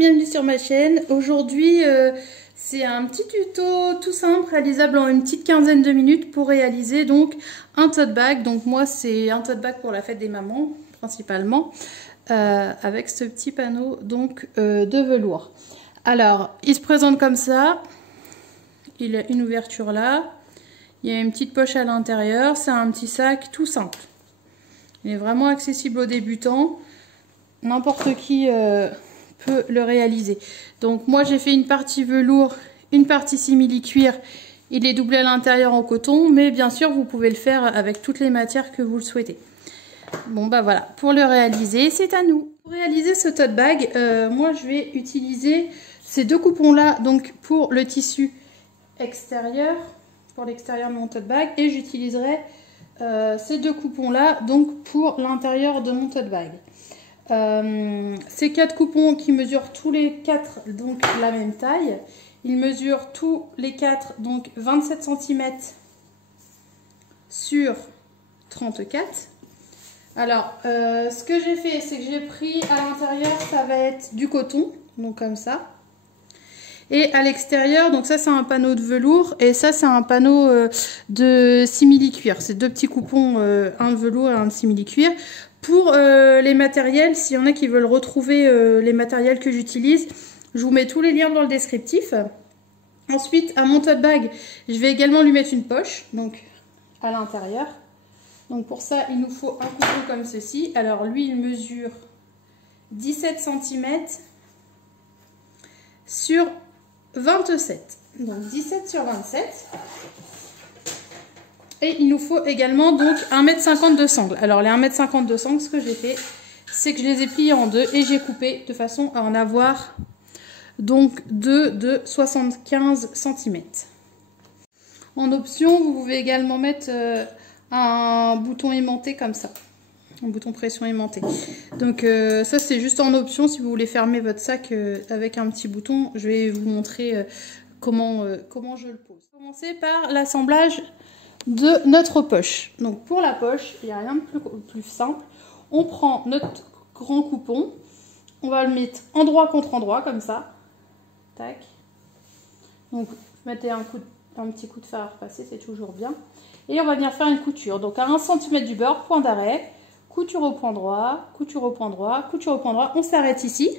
bienvenue sur ma chaîne. Aujourd'hui, c'est un petit tuto tout simple, réalisable en une petite quinzaine de minutes pour réaliser donc un tote bag. Donc moi, c'est un tote bag pour la fête des mamans, principalement, avec ce petit panneau donc de velours. Alors, il se présente comme ça. Il a une ouverture là. Il y a une petite poche à l'intérieur. C'est un petit sac tout simple. Il est vraiment accessible aux débutants. N'importe qui peut le réaliser. Donc moi j'ai fait une partie velours, une partie simili-cuir. Il est doublé à l'intérieur en coton, mais bien sûr vous pouvez le faire avec toutes les matières que vous le souhaitez. Bon bah voilà, pour le réaliser, c'est à nous. Pour réaliser ce tote bag, moi je vais utiliser ces deux coupons là, donc pour le tissu extérieur, pour l'extérieur de mon tote bag, et j'utiliserai ces deux coupons là donc pour l'intérieur de mon tote bag. Ces 4 coupons qui mesurent tous les 4 donc la même taille. Ils mesurent tous les 4 donc 27 cm sur 34. Alors ce que j'ai fait, c'est que j'ai pris à l'intérieur, ça va être du coton, donc comme ça. Et à l'extérieur, donc ça c'est un panneau de velours et ça c'est un panneau de simili-cuir. C'est deux petits coupons, un de velours et un de simili-cuir. Pour les matériels, s'il y en a qui veulent retrouver les matériels que j'utilise, je vous mets tous les liens dans le descriptif. Ensuite, à mon tote bag, je vais également lui mettre une poche, donc à l'intérieur. Donc pour ça, il nous faut un coupon comme ceci. Alors lui, il mesure 17 cm sur 27. Donc 17 sur 27. Et il nous faut également donc 1,50 m de sangle. Alors les 1,50 m de sangle, ce que j'ai fait, c'est que je les ai pliés en deux et j'ai coupé de façon à en avoir donc deux de 75 cm. En option, vous pouvez également mettre un bouton aimanté comme ça. Un bouton pression aimanté. Donc ça c'est juste en option si vous voulez fermer votre sac avec un petit bouton. Je vais vous montrer comment je le pose. On va commencer par l'assemblage de notre poche. Donc pour la poche, il n'y a rien de plus simple. On prend notre grand coupon, on va le mettre endroit contre endroit comme ça. Tac. Donc mettez un petit coup de fer à repasser, c'est toujours bien. Et on va venir faire une couture. Donc à 1 cm du bord, point d'arrêt, couture au point droit, couture au point droit, couture au point droit. On s'arrête ici.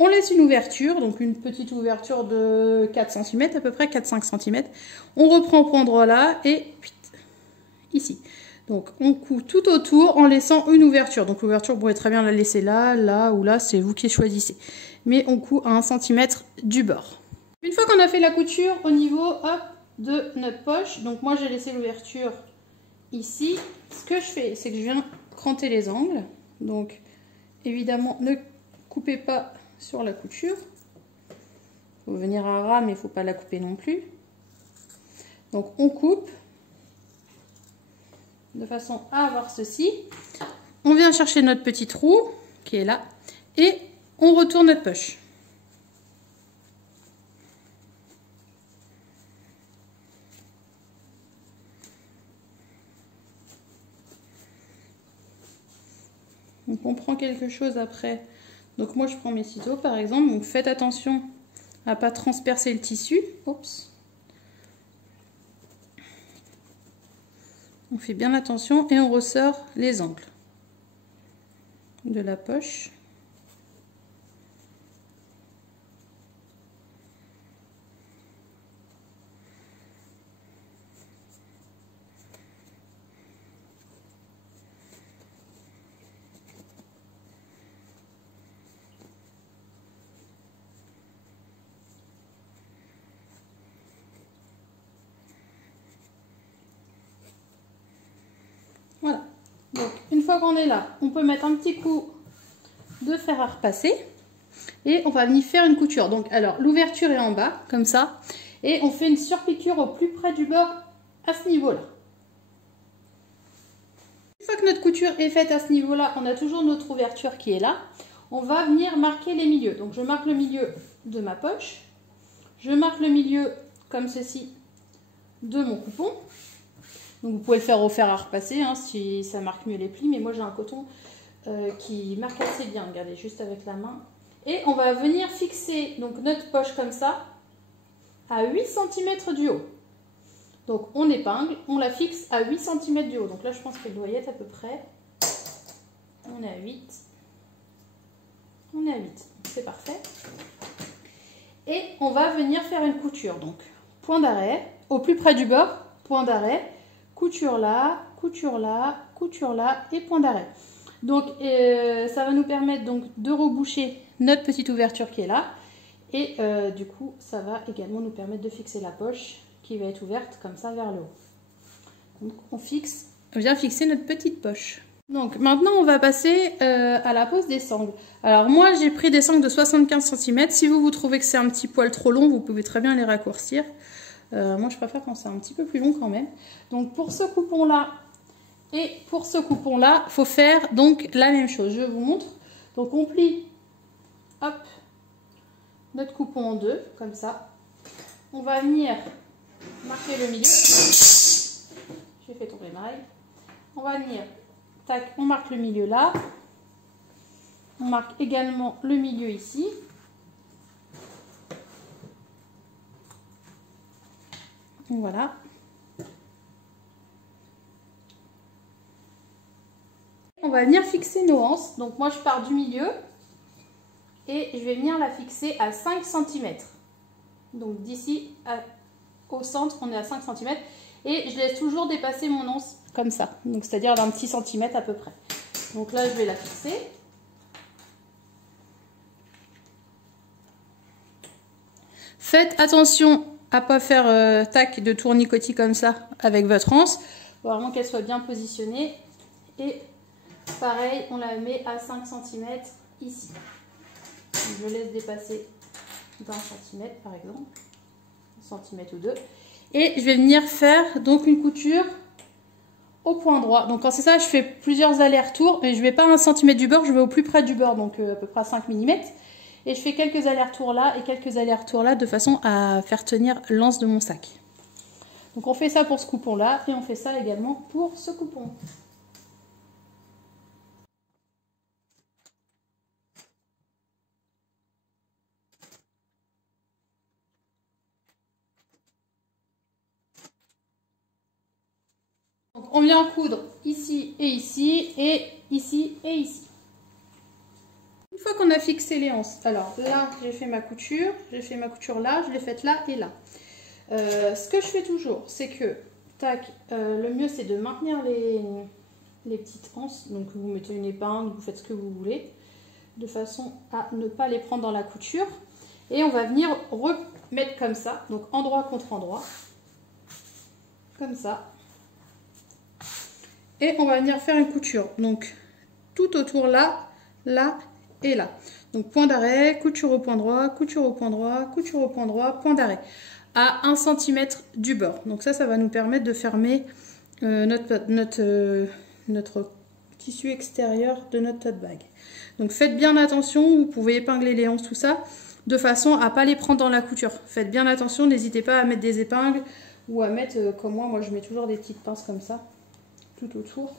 On laisse une ouverture, donc une petite ouverture de 4 cm, à peu près 4-5 cm. On reprend au point droit là et ici. Donc on coud tout autour en laissant une ouverture. Donc l'ouverture, vous pouvez très bien la laisser là, là ou là, c'est vous qui choisissez. Mais on coud à 1 cm du bord. Une fois qu'on a fait la couture au niveau hop, de notre poche, donc moi j'ai laissé l'ouverture ici. Ce que je fais, c'est que je viens cranter les angles. Donc évidemment, ne coupez pas sur la couture. Il faut venir à ras, mais il ne faut pas la couper non plus. Donc on coupe de façon à avoir ceci. On vient chercher notre petit trou qui est là et on retourne notre poche. Donc on prend quelque chose après. Donc moi je prends mes ciseaux par exemple, donc faites attention à ne pas transpercer le tissu. Oups. On fait bien attention et on ressort les angles de la poche. Voilà, donc une fois qu'on est là, on peut mettre un petit coup de fer à repasser et on va venir faire une couture. Donc alors l'ouverture est en bas, comme ça, et on fait une surpiqûre au plus près du bord à ce niveau-là. Une fois que notre couture est faite à ce niveau-là, on a toujours notre ouverture qui est là. On va venir marquer les milieux. Donc je marque le milieu de ma poche, je marque le milieu comme ceci de mon coupon. Donc vous pouvez le faire au fer à repasser hein, si ça marque mieux les plis, mais moi j'ai un coton qui marque assez bien, regardez, juste avec la main. Et on va venir fixer donc notre poche comme ça à 8 cm du haut. Donc on épingle, on la fixe à 8 cm du haut. Donc là je pense qu'elle doit y être à peu près. On est à 8. On est à 8. C'est parfait. Et on va venir faire une couture. Donc point d'arrêt, au plus près du bord, point d'arrêt, couture là, couture là, couture là et point d'arrêt. Donc ça va nous permettre donc de reboucher notre petite ouverture qui est là. Et du coup, ça va également nous permettre de fixer la poche qui va être ouverte comme ça vers le haut. Donc on vient fixer notre petite poche. Donc maintenant, on va passer à la pose des sangles. Alors moi, j'ai pris des sangles de 75 cm. Si vous trouvez que c'est un petit poil trop long, vous pouvez très bien les raccourcir. Moi, je préfère quand c'est un petit peu plus long quand même. Donc pour ce coupon-là et pour ce coupon-là, il faut faire donc la même chose. Je vous montre. Donc on plie, hop, notre coupon en deux, comme ça. On va venir marquer le milieu. J'ai fait tomber maille. On va venir, tac, on marque le milieu là. On marque également le milieu ici. Voilà. On va venir fixer nos anses. Donc moi je pars du milieu et je vais venir la fixer à 5 cm. Donc d'ici au centre, on est à 5 cm. Et je laisse toujours dépasser mon anse comme ça. Donc c'est-à-dire d'un petit centimètre à peu près. Donc là, je vais la fixer. Faites attention à ne pas faire tac de tournicotis comme ça avec votre anse. Faut vraiment qu'elle soit bien positionnée. Et pareil, on la met à 5 cm ici. Donc, je laisse dépasser d'1 cm par exemple. 1 cm ou 2. Et je vais venir faire donc une couture au point droit. Donc quand c'est ça, je fais plusieurs allers-retours. Et je ne vais pas à 1 cm du bord, je vais au plus près du bord, donc à peu près à 5 mm. Et je fais quelques allers-retours là et quelques allers-retours là de façon à faire tenir l'anse de mon sac. Donc on fait ça pour ce coupon là et on fait ça également pour ce coupon. Donc on vient coudre ici et ici et ici et ici. Une fois qu'on a fixé les anses, alors là j'ai fait ma couture là, je l'ai faite là et là. Ce que je fais toujours, c'est que tac, le mieux c'est de maintenir les petites anses. Donc vous mettez une épingle, vous faites ce que vous voulez, de façon à ne pas les prendre dans la couture. Et on va venir remettre comme ça, donc endroit contre endroit, comme ça. Et on va venir faire une couture, donc tout autour là, là et là. Donc point d'arrêt, couture au point droit, couture au point droit, couture au point droit, point d'arrêt. À 1 cm du bord. Donc ça va nous permettre de fermer notre tissu extérieur de notre tote bag. Donc faites bien attention, vous pouvez épingler les anses, tout ça, de façon à ne pas les prendre dans la couture. Faites bien attention, n'hésitez pas à mettre des épingles ou à mettre, comme moi je mets toujours des petites pinces comme ça, tout autour.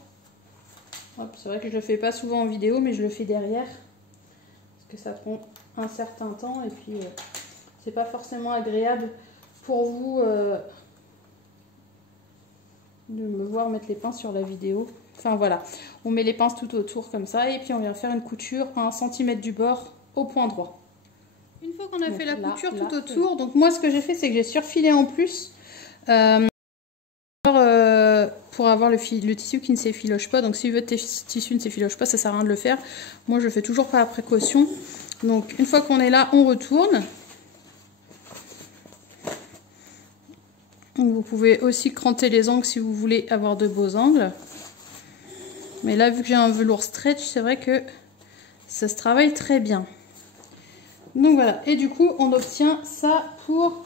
C'est vrai que je le fais pas souvent en vidéo, mais je le fais derrière, parce que ça prend un certain temps, et puis c'est pas forcément agréable pour vous de me voir mettre les pinces sur la vidéo. Enfin voilà, on met les pinces tout autour comme ça, et puis on vient faire une couture à 1 cm du bord au point droit. Une fois qu'on a fait la couture tout autour, donc moi ce que j'ai fait, c'est que j'ai surfilé en plus pour avoir le tissu qui ne s'effiloche pas. Donc si votre tissu ne s'effiloche pas, ça sert à rien de le faire. Moi je le fais toujours par précaution. Donc une fois qu'on est là, on retourne. Vous pouvez aussi cranter les angles si vous voulez avoir de beaux angles. Mais là, vu que j'ai un velours stretch, c'est vrai que ça se travaille très bien. Donc voilà, et du coup, on obtient ça pour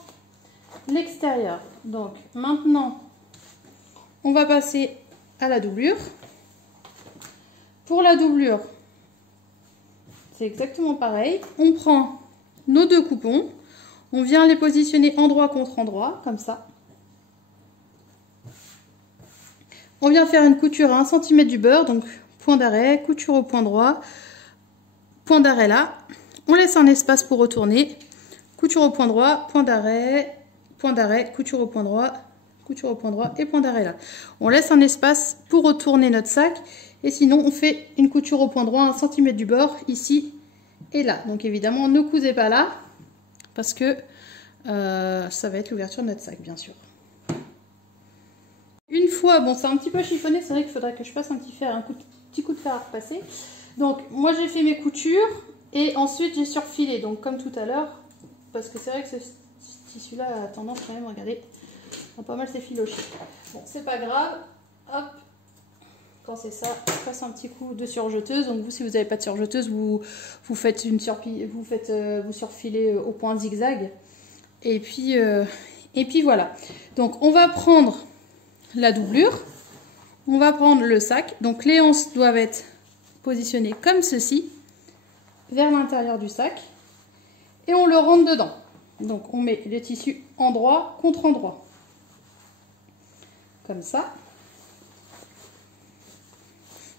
l'extérieur. Donc maintenant, on va passer à la doublure. Pour la doublure, c'est exactement pareil. On prend nos deux coupons, on vient les positionner endroit contre endroit, comme ça. On vient faire une couture à 1 cm du bord, donc point d'arrêt, couture au point droit, point d'arrêt là. on laisse un espace pour retourner, couture au point droit, point d'arrêt, couture au point droit et point d'arrêt là. On laisse un espace pour retourner notre sac et sinon on fait une couture au point droit 1 cm du bord ici et là. Donc évidemment ne cousez pas là parce que ça va être l'ouverture de notre sac bien sûr. Une fois, bon c'est un petit peu chiffonné, c'est vrai qu'il faudrait que je fasse un petit coup de fer à repasser. Donc moi j'ai fait mes coutures et ensuite j'ai surfilé, donc comme tout à l'heure, parce que c'est vrai que ce tissu là a tendance quand même, regardez, à pas mal s'effilocher. Bon c'est pas grave, hop, quand c'est ça, je passe un petit coup de surjeteuse. Donc vous si vous n'avez pas de surjeteuse, vous surfilez au point zigzag. Et puis voilà. Donc on va prendre la doublure, on va prendre le sac. Donc les anses doivent être positionnées comme ceci, vers l'intérieur du sac. Et on le rentre dedans. Donc on met les tissus endroit contre endroit. Comme ça.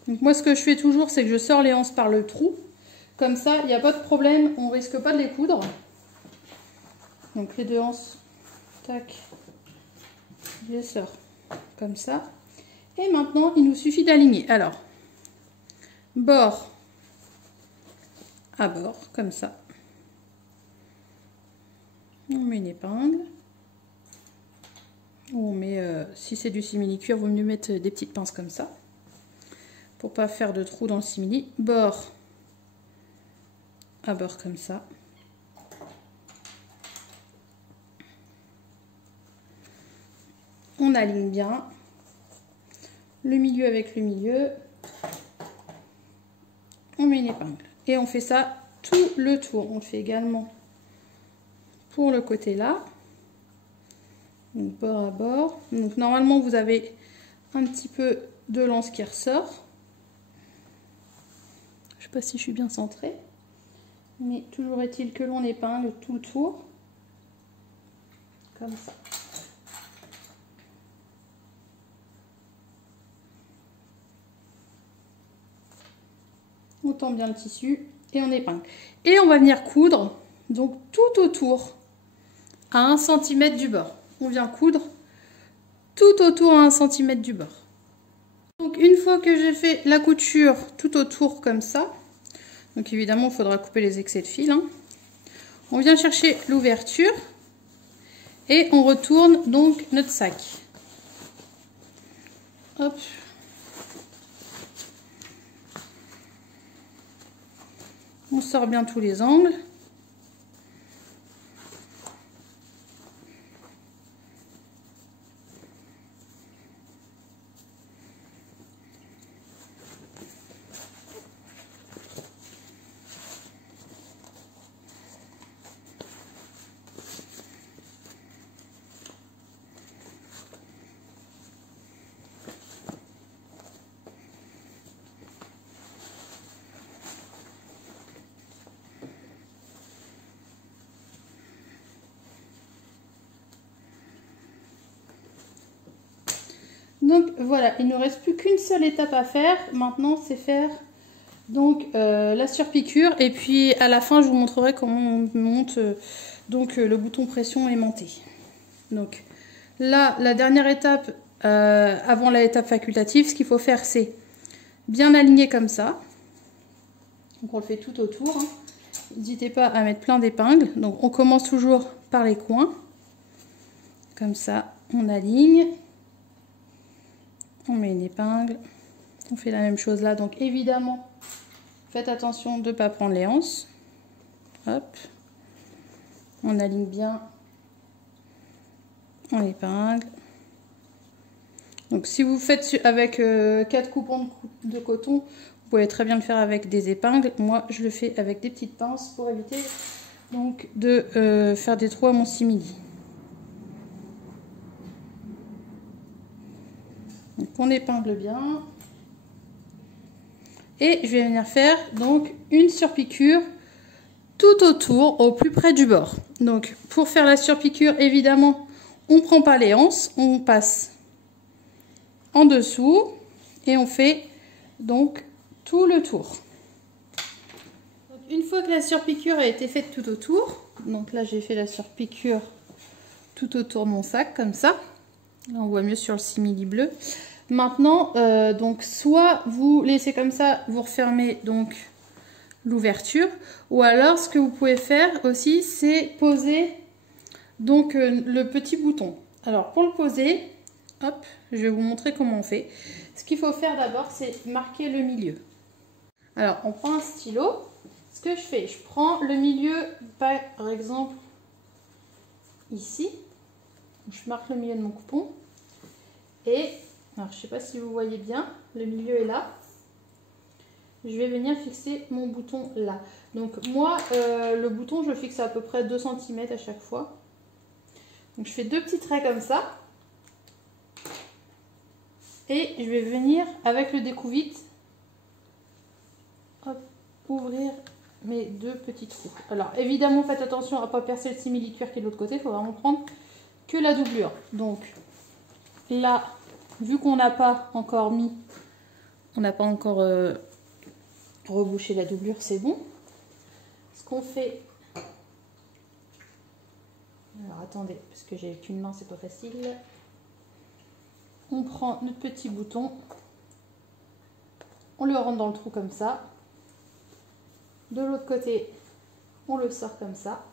Donc moi ce que je fais toujours, c'est que je sors les anses par le trou. Comme ça, il n'y a pas de problème, on ne risque pas de les coudre. Donc les deux anses, tac, je les sors comme ça. Et maintenant, il nous suffit d'aligner. Alors, bord à bord, comme ça. On met une épingle. Ou on met, si c'est du simili-cuir, vaut mieux mettre des petites pinces comme ça. Pour pas faire de trou dans le simili. Bord à bord comme ça. On aligne bien le milieu avec le milieu. On met une épingle. Et on fait ça tout le tour. On le fait également pour le côté là. Donc bord à bord. Donc normalement vous avez un petit peu de lance qui ressort. Je ne sais pas si je suis bien centrée. Mais toujours est-il que l'on épingle tout le tour. Comme ça. On tend bien le tissu et on épingle. Et on va venir coudre donc tout autour à 1 cm du bord. On vient coudre tout autour à 1 cm du bord. Donc une fois que j'ai fait la couture tout autour comme ça, donc évidemment il faudra couper les excès de fil, hein. On vient chercher l'ouverture et on retourne donc notre sac. Hop. On sort bien tous les angles. Donc voilà, il ne nous reste plus qu'une seule étape à faire. Maintenant, c'est faire donc la surpiqûre. Et puis à la fin, je vous montrerai comment on monte le bouton pression aimanté. Donc là, la dernière étape, avant l'étape facultative, ce qu'il faut faire, c'est bien aligner comme ça. Donc on le fait tout autour, hein. N'hésitez pas à mettre plein d'épingles. Donc on commence toujours par les coins. Comme ça, on aligne. On met une épingle, on fait la même chose là, donc évidemment faites attention de ne pas prendre les anses. Hop, on aligne bien, on épingle. Donc si vous faites avec 4 coupons de coton, vous pouvez très bien le faire avec des épingles. Moi je le fais avec des petites pinces pour éviter donc de faire des trous à mon simili. Donc on épingle bien. Et je vais venir faire donc une surpiqûre tout autour, au plus près du bord. Donc pour faire la surpiqûre, évidemment, on ne prend pas les anses, on passe en dessous et on fait donc tout le tour. Donc une fois que la surpiqûre a été faite tout autour, donc là j'ai fait la surpiqûre tout autour de mon sac comme ça. Là on voit mieux sur le simili bleu. Maintenant, donc soit vous laissez comme ça, vous refermez donc l'ouverture, ou alors ce que vous pouvez faire aussi, c'est poser donc le petit bouton. Alors pour le poser, hop, je vais vous montrer comment on fait. Ce qu'il faut faire d'abord, c'est marquer le milieu. Alors on prend un stylo. Ce que je fais, je prends le milieu, par exemple ici. Je marque le milieu de mon coupon et alors je ne sais pas si vous voyez bien, le milieu est là. Je vais venir fixer mon bouton là. Donc moi, le bouton, je le fixe à peu près 2 cm à chaque fois. Donc je fais 2 petits traits comme ça. Et je vais venir avec le découvite ouvrir mes 2 petits trous. Alors évidemment, faites attention à ne pas percer le simili-cuir qui est de l'autre côté. Il faut vraiment prendre que la doublure. Donc là, vu qu'on n'a pas encore mis, on n'a pas encore rebouché la doublure, c'est bon. Ce qu'on fait, alors attendez, parce que j'ai qu'une main, c'est pas facile. On prend notre petit bouton, on le rentre dans le trou comme ça. De l'autre côté, on le sort comme ça.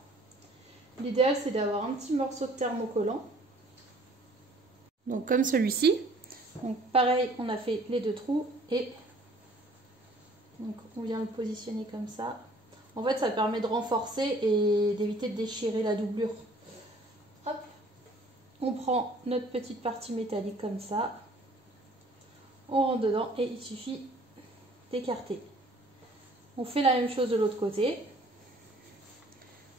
L'idéal, c'est d'avoir un petit morceau de thermocollant. Donc comme celui-ci. Donc pareil, on a fait les 2 trous et donc on vient le positionner comme ça. En fait, ça permet de renforcer et d'éviter de déchirer la doublure. Hop. On prend notre petite partie métallique comme ça. On rentre dedans et il suffit d'écarter. On fait la même chose de l'autre côté.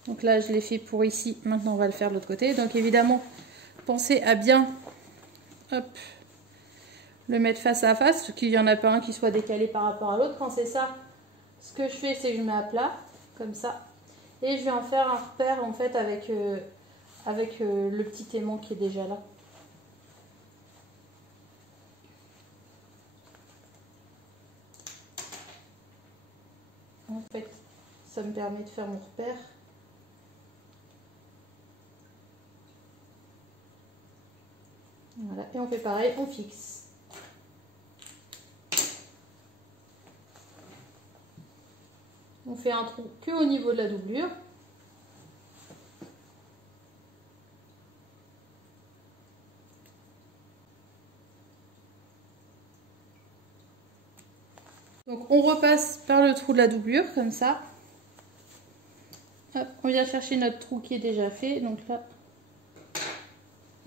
Donc là, je l'ai fait pour ici. Maintenant, on va le faire de l'autre côté. Donc évidemment, pensez à bien le mettre face à face, parce qu'il n'y en a pas un qui soit décalé par rapport à l'autre. Quand c'est ça, ce que je fais, c'est que je mets à plat, comme ça. Et je vais en faire un repère, en fait, avec le petit aimant qui est déjà là. En fait, ça me permet de faire mon repère. Voilà, et on fait pareil, on fixe. On fait un trou que au niveau de la doublure. Donc on repasse par le trou de la doublure, comme ça. Hop, on vient chercher notre trou qui est déjà fait. Donc là,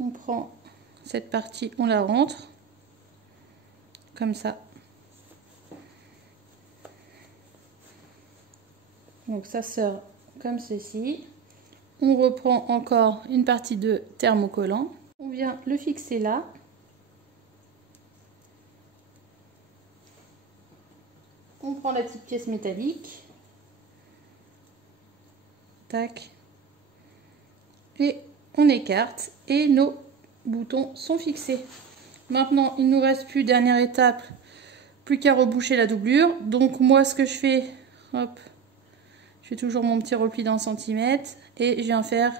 on prend cette partie, on la rentre. Comme ça. Donc ça sort comme ceci. On reprend encore une partie de thermocollant. On vient le fixer là. On prend la petite pièce métallique. Tac. Et on écarte. Et nos boutons sont fixés. Maintenant, il ne nous reste plus, dernière étape, plus qu'à reboucher la doublure. Donc moi, ce que je fais, hop, je fais toujours mon petit repli d'1 centimètre et je viens faire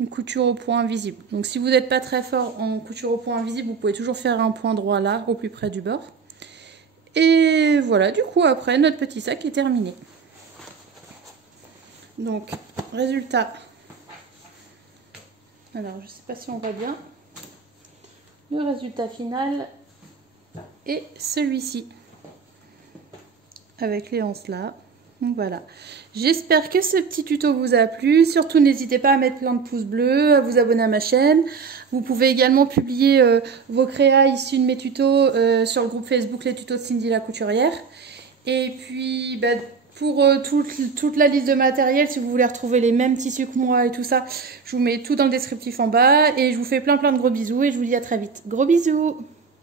une couture au point invisible. Donc si vous n'êtes pas très fort en couture au point invisible, vous pouvez toujours faire un point droit là, au plus près du bord. Et voilà, du coup après notre petit sac est terminé. Donc résultat, alors je sais pas si on va bien, le résultat final est celui-ci avec les anses là. Donc voilà, j'espère que ce petit tuto vous a plu. Surtout n'hésitez pas à mettre plein de pouces bleus, à vous abonner à ma chaîne. Vous pouvez également publier vos créas issus de mes tutos sur le groupe Facebook Les Tutos de Cindy la Couturière. Et puis pour toute la liste de matériel, si vous voulez retrouver les mêmes tissus que moi et tout ça, je vous mets tout dans le descriptif en bas. Et je vous fais plein de gros bisous et je vous dis à très vite. Gros bisous!